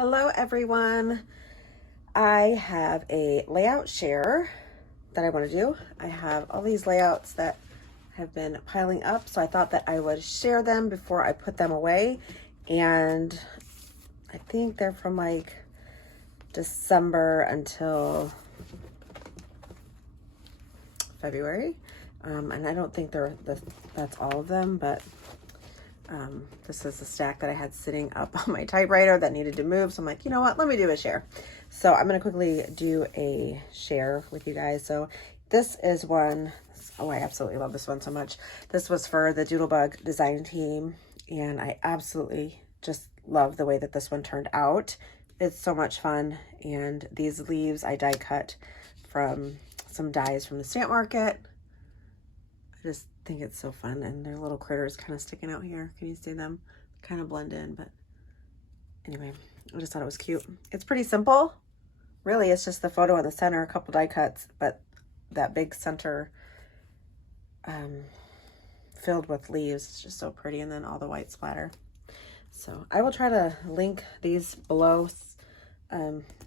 Hello everyone. I have a layout share that I want to do. I have all these layouts that have been piling up, so I thought that I would share them before I put them away. And I think they're from like December until February. And I don't think that's all of them, but this is a stack that I had sitting up on my typewriter that needed to move. So I'm like, you know what, let me do a share. So I'm going to quickly do a share with you guys. So this is one, oh, I absolutely love this one so much. This was for the Doodlebug design team, and I absolutely just love the way that this one turned out. It's so much fun. And these leaves I die cut from some dies from the stamp market. I just think it's so fun, and their little critters kind of sticking out here. Can you see them? Kind of blend in, but anyway, I just thought it was cute. It's pretty simple. Really, it's just the photo in the center, a couple die cuts, but that big center filled with leaves. It's just so pretty, and then all the white splatter. So I will try to link these below.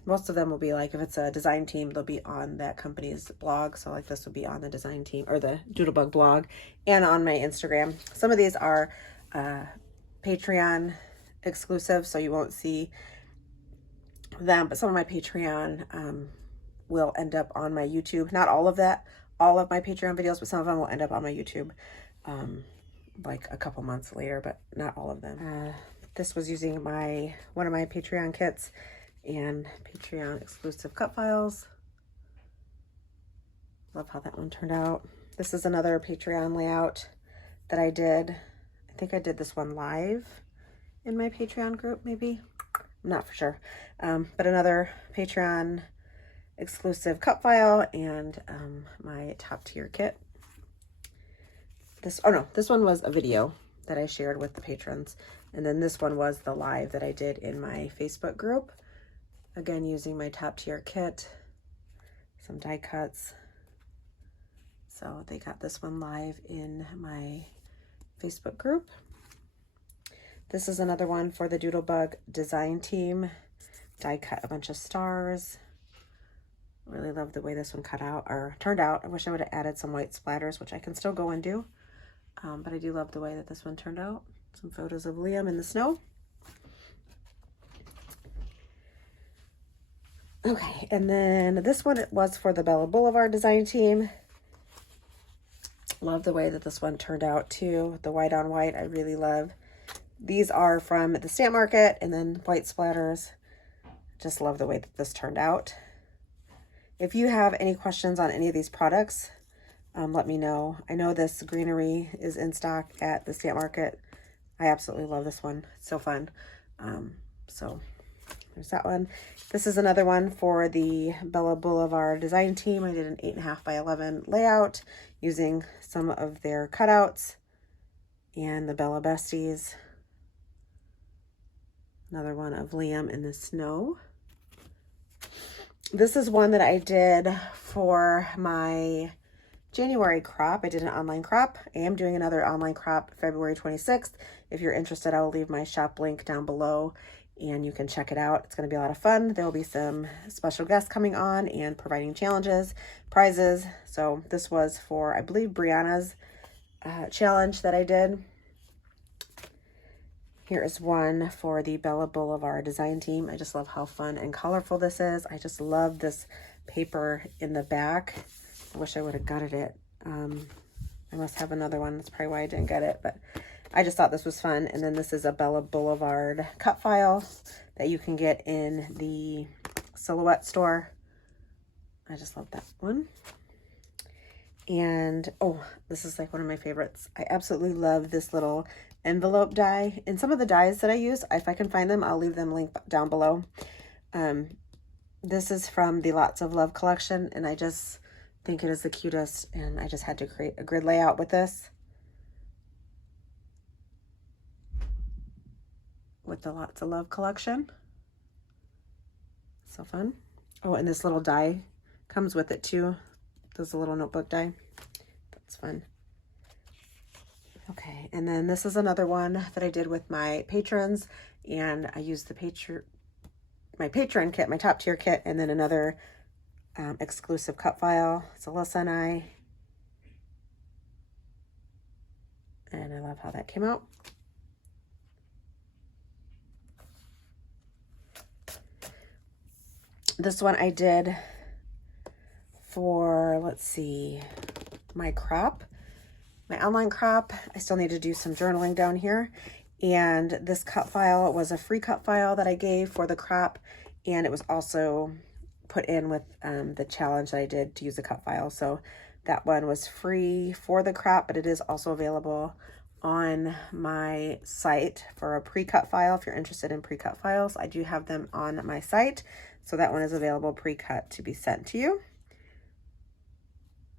Most of them will be like, if it's a design team, they'll be on that company's blog. So like this will be on the design team or the Doodlebug blog and on my Instagram. Some of these are Patreon exclusive, so you won't see them, but some of my Patreon will end up on my YouTube. Not all of my Patreon videos, but some of them will end up on my YouTube like a couple months later, but not all of them. This was using one of my Patreon kits and Patreon exclusive cut files. Love how that one turned out. This is another Patreon layout that I did. I think I did this one live in my Patreon group, maybe. I'm not for sure. But another Patreon exclusive cut file and my top tier kit. This one was a video that I shared with the patrons. And then this one was the live that I did in my Facebook group. Again, using my top tier kit, some die cuts. So they got this one live in my Facebook group. This is another one for the Doodlebug design team. Die cut a bunch of stars. Really love the way this one turned out. I wish I would have added some white splatters, which I can still go and do. But I do love the way that this one turned out. Some photos of Liam in the snow. Okay, and then this one was for the Bella Boulevard design team. Love the way that this one turned out too. The white on white, I really love. These are from the stamp market, and then white splatters. Just love the way that this turned out. If you have any questions on any of these products, let me know. I know this greenery is in stock at the stamp market. I absolutely love this one. It's so fun. So there's that one. This is another one for the Bella Boulevard design team. I did an 8.5 by 11 layout using some of their cutouts and the Bella Besties. Another one of Liam in the snow. This is one that I did for my January crop. I did an online crop. I am doing another online crop February 26th. If you're interested, I will leave my shop link down below and you can check it out. It's going to be a lot of fun. There will be some special guests coming on and providing challenges, prizes. So this was for, I believe, Brianna's challenge that I did. Here is one for the Bella Boulevard design team. I just love how fun and colorful this is. I just love this paper in the back. I wish I would have gutted it. I must have another one. That's probably why I didn't get it, but I just thought this was fun. And then this is a Bella Boulevard cut file that you can get in the Silhouette store. I just love that one. And, oh, this is like one of my favorites. I absolutely love this little envelope die. And some of the dies that I use, if I can find them, I'll leave them linked down below. This is from the Lots of Love collection, and I just think it is the cutest, and I just had to create a grid layout with this. With the Lots of Love collection. So fun. Oh, and this little die comes with it too. There's a little notebook die. That's fun. Okay, and then this is another one that I did with my patrons, and I used the my Patreon kit, my top tier kit, and then another exclusive cut file. It's Alyssa and I. And I love how that came out. This one I did for, let's see, my crop, my online crop. I still need to do some journaling down here. And this cut file was a free cut file that I gave for the crop. And it was also put in with the challenge that I did to use the cut file. So that one was free for the crop, but it is also available on my site for a pre-cut file. If you're interested in pre-cut files, I do have them on my site. So that one is available pre-cut to be sent to you.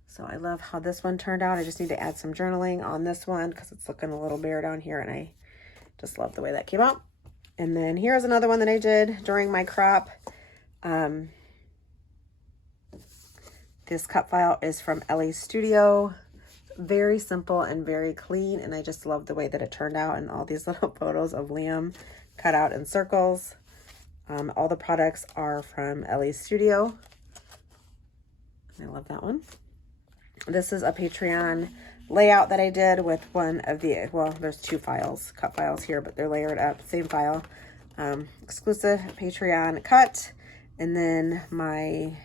So I love how this one turned out. I just need to add some journaling on this one because it's looking a little bare down here, and I just love the way that came out. And then here's another one that I did during my crop. This cut file is from Ellie's Studio. Very simple and very clean, and I just love the way that it turned out, and all these little photos of Liam cut out in circles. All the products are from Ellie's Studio. I love that one. This is a Patreon layout that I did with one of the, well, there's two files, cut files here, but they're layered up, same file. Exclusive Patreon cut, and then my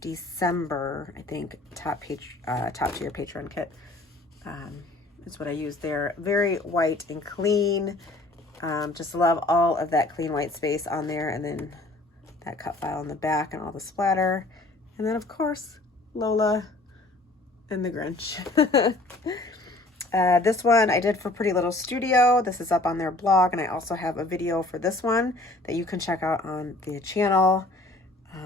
December, I think, top tier Patreon kit is what I used there. Very white and clean. Just love all of that clean white space on there, and then that cut file in the back and all the splatter. And then, of course, Lola and the Grinch. This one I did for Pretty Little Studio. This is up on their blog, and I also have a video for this one that you can check out on the channel.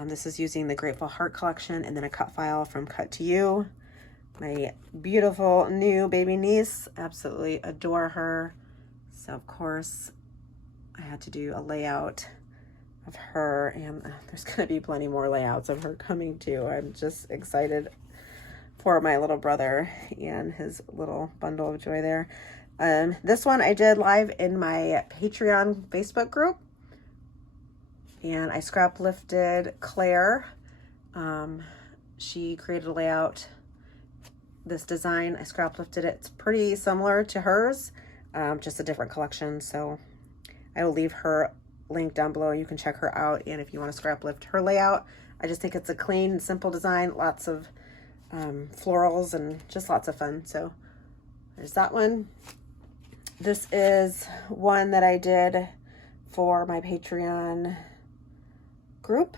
This is using the Grateful Heart collection, and then a cut file from Cut to You. My beautiful new baby niece, absolutely adore her. So, of course, I had to do a layout of her, and there's going to be plenty more layouts of her coming too. I'm just excited for my little brother and his little bundle of joy there. This one I did live in my Patreon Facebook group, and I scrap lifted Claire. She created a layout, this design. I scrap lifted it. It's pretty similar to hers, just a different collection. So I will leave her link down below. You can check her out, and if you want to scrap lift her layout, I just think it's a clean and simple design, lots of florals and just lots of fun. So there's that one. This is one that I did for my Patreon group.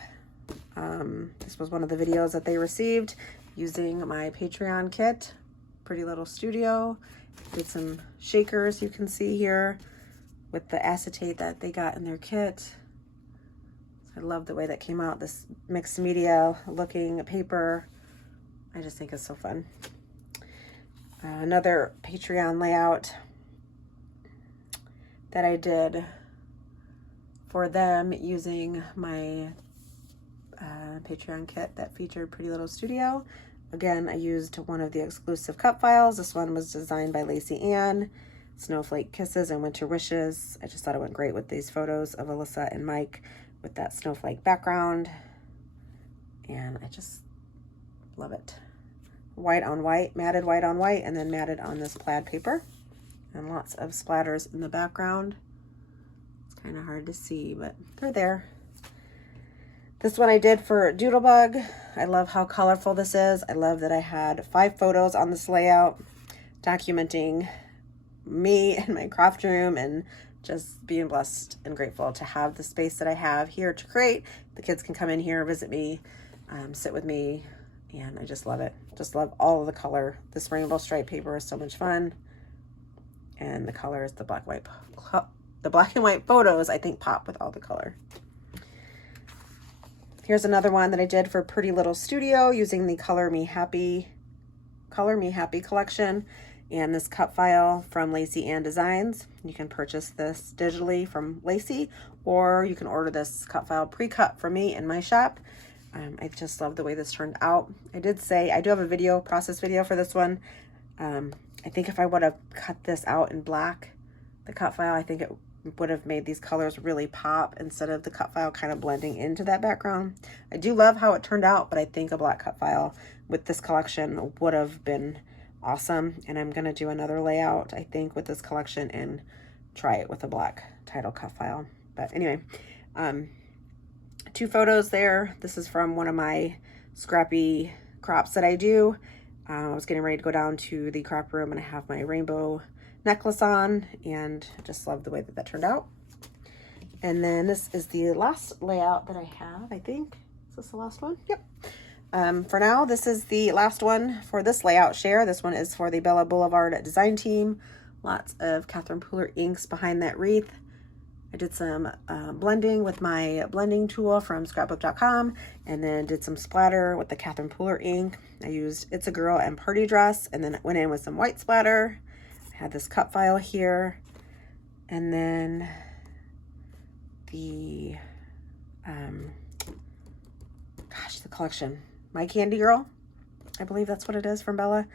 This was one of the videos that they received using my Patreon kit, Pretty Little Studio. Did some shakers, you can see here, with the acetate that they got in their kit. I love the way that came out, this mixed media looking paper. I just think it's so fun. Another Patreon layout that I did for them using my Patreon kit that featured Pretty Little Studio. Again, I used one of the exclusive cut files. This one was designed by Lacey Ann. Snowflake Kisses and Winter Wishes. I just thought it went great with these photos of Alyssa and Mike with that snowflake background. And I just love it. White on white, matted white on white, and then matted on this plaid paper. And lots of splatters in the background. It's kind of hard to see, but they're there. This one I did for Doodlebug. I love how colorful this is. I love that I had 5 photos on this layout documenting me and my craft room, and just being blessed and grateful to have the space that I have here to create. The kids can come in here, visit me, sit with me, and I just love it. Just love all of the color. This rainbow stripe paper is so much fun, and the colors, the black and white photos, I think pop with all the color. Here's another one that I did for Pretty Little Studio using the Color Me Happy collection, and this cut file from Lacey Ann Designs. You can purchase this digitally from Lacey, or you can order this cut file pre-cut from me in my shop. I just love the way this turned out. I did say I do have a process video for this one. I think if I would have cut this out in black, the cut file, I think it would have made these colors really pop instead of the cut file kind of blending into that background. I do love how it turned out, but I think a black cut file with this collection would have been awesome. And I'm going to do another layout, I think, with this collection and try it with a black title cut file. But anyway, 2 photos there. This is from one of my scrappy crops that I do. I was getting ready to go down to the crop room and I have my rainbow necklace on, and I just love the way that that turned out. And then this is the last layout that I have, I think. Is this the last one? Yep. For now, this is the last one for this layout share. This one is for the Bella Boulevard design team. Lots of Catherine Pooler inks behind that wreath. I did some blending with my blending tool from scrapbook.com, and then did some splatter with the Catherine Pooler ink. I used It's a Girl and Party Dress, and then went in with some white splatter. I had this cut file here, and then the the collection, My Candy Girl, I believe that's what it is, from Bella,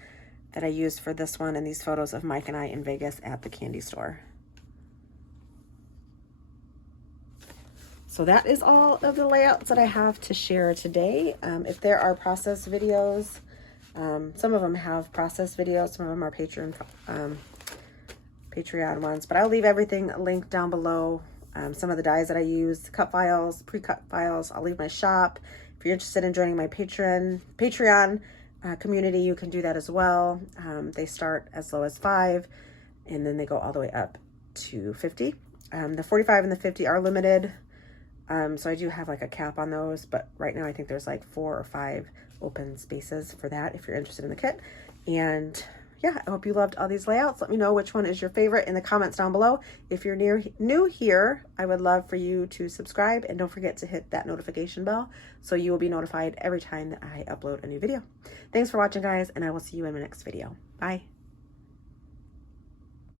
that I used for this one, and these photos of Mike and I in Vegas at the candy store. So that is all of the layouts that I have to share today. If there are process videos, some of them have process videos, some of them are Patreon ones, but I'll leave everything linked down below. Some of the dies that I use, cut files, pre-cut files. I'll leave my shop. If you're interested in joining my Patreon community, you can do that as well. They start as low as $5, and then they go all the way up to $50. The 45 and the 50 are limited. So I do have like a cap on those, but right now I think there's like 4 or 5 open spaces for that if you're interested in the kit. And yeah, I hope you loved all these layouts. Let me know which one is your favorite in the comments down below. If you're new here, I would love for you to subscribe, and don't forget to hit that notification bell so you will be notified every time that I upload a new video. Thanks for watching, guys, and I will see you in my next video. Bye.